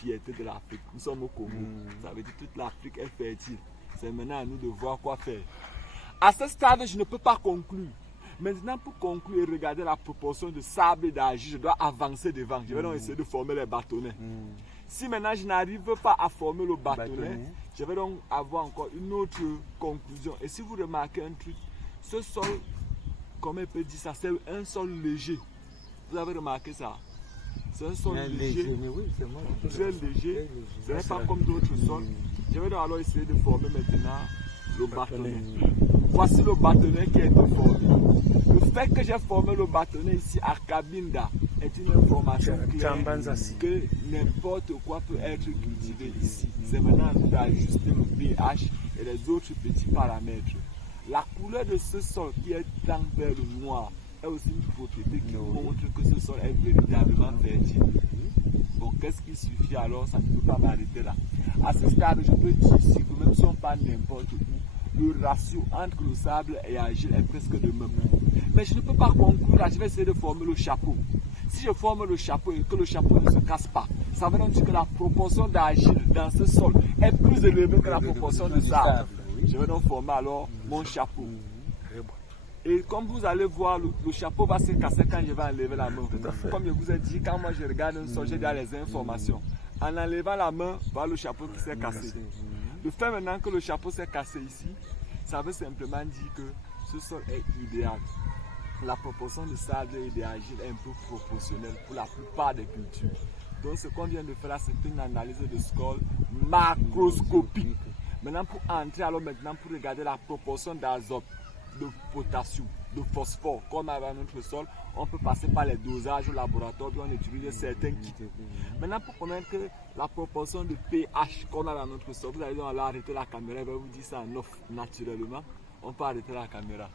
fierté de l'Afrique. Nous sommes au Congo. Ça veut dire que toute l'Afrique est fertile. C'est maintenant à nous de voir quoi faire. À ce stade, je ne peux pas conclure. Maintenant, pour conclure et regarder la proportion de sable et d'argile, je dois avancer devant. Je vais donc essayer de former les bâtonnets. Si maintenant je n'arrive pas à former le bâtonnet, je vais donc avoir encore une autre conclusion. Et si vous remarquez un truc, ce sol, comment on peut dire ça, c'est un sol léger. Vous avez remarqué ça? C'est un sol léger, très léger. Ce n'est pas comme d'autres sols. Je vais donc alors essayer de former maintenant le bâtonnet. Voici le bâtonnet qui a été formé. Le fait que j'ai formé le bâtonnet ici à Cabinda est une information claire que n'importe quoi peut être cultivé ici. C'est maintenant d'ajuster le pH et les autres petits paramètres. La couleur de ce sol qui est tend vers le noir est aussi une propriété qui montre que ce sol est véritablement fertile. Donc qu'est-ce qui suffit alors? Ça ne peut pas m'arrêter là. À ce stade, je peux dire ici que même si on parle n'importe où, le ratio entre le sable et l'argile est presque de même. Mais je ne peux pas conclure là, je vais essayer de former le chapeau. Si je forme le chapeau et que le chapeau ne se casse pas, ça veut donc dire que la proportion d'argile dans ce sol est plus élevée que la proportion de sable. Je vais donc former alors mon chapeau. Et comme vous allez voir, le chapeau va se casser quand je vais enlever la main. Comme je vous ai dit, quand moi je regarde un sol, j'ai déjà les informations. En enlevant la main, voilà le chapeau qui s'est cassé. Le fait maintenant que le chapeau s'est cassé ici, ça veut simplement dire que ce sol est idéal. La proportion de sable et d'argile est un peu proportionnelle pour la plupart des cultures. Donc ce qu'on vient de faire là, c'est une analyse de score macroscopique. Maintenant pour entrer, alors maintenant pour regarder la proportion d'azote, de potassium, de phosphore qu'on a dans notre sol, on peut passer par les dosages au laboratoire, puis on utilise certains kits. Maintenant pour connaître la proportion de pH qu'on a dans notre sol, vous allez donc arrêter la caméra, il va vous dire ça en off naturellement. On peut arrêter la caméra.